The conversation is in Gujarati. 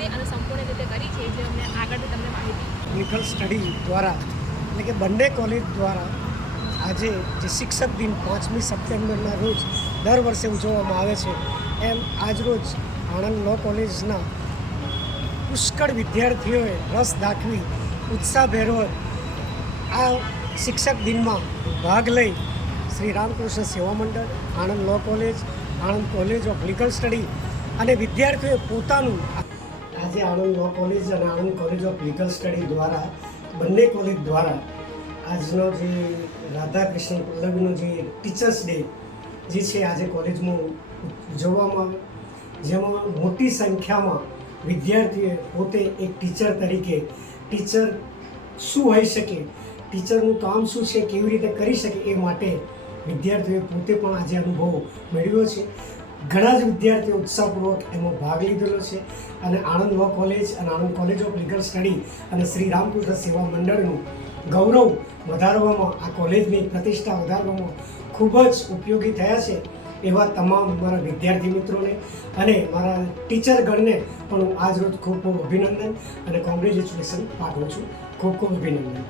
રીતે અને સંપૂર્ણ રીતે કરી છે, જે અમને આગળથી તમને માહિતી લીગલ સ્ટડી દ્વારા એટલે કે બંને કોલેજ દ્વારા આજે જે શિક્ષક દિન 5મી સપ્ટેમ્બરના રોજ દર વર્ષે ઉજવવામાં આવે છે, એમ આજરોજ આણંદ લો કોલેજના પુષ્કળ વિદ્યાર્થીઓએ રસ દાખવી ઉત્સાહભેર આ શિક્ષક દિનમાં ભાગ લઈ Shri Ramakrishna Seva Mandal, Anand law college, Anand college of legal study અને વિદ્યાર્થીઓએ પોતાનું આજે આણંદ લો કોલેજ અને Anand college of legal study દ્વારા બંને કોલેજ દ્વારા આજનો જે રાધાકૃષ્ણ પલ્લવીનો જે ટીચર્સ ડે જે છે આજે કોલેજમાં ઉજવવામાં આવે, જેમાં મોટી સંખ્યામાં વિદ્યાર્થીઓએ પોતે એક ટીચર તરીકે ટીચર શું હોઈ શકે, ટીચરનું કામ શું છે, કેવી રીતે કરી શકે એ માટે વિદ્યાર્થીઓએ પોતે પણ આજે અનુભવ મેળવ્યો છે. ઘણા જ વિદ્યાર્થીઓ ઉત્સાહપૂર્વક એમાં ભાગ લીધેલો છે અને આણંદ લો કોલેજ અને Anand college of legal study અને શ્રી રામકૃષ્ણ સેવા મંડળનું ગૌરવ વધારવામાં, આ કોલેજની પ્રતિષ્ઠા વધારવામાં ખૂબ જ ઉપયોગી થયા છે. એવા તમામ મારા વિદ્યાર્થી મિત્રોને અને મારા ટીચરગણને પણ હું આજરોજ ખૂબ ખૂબ અભિનંદન અને કોંગ્રેચ્યુલેશન પાઠવું છું. ખૂબ ખૂબ અભિનંદન.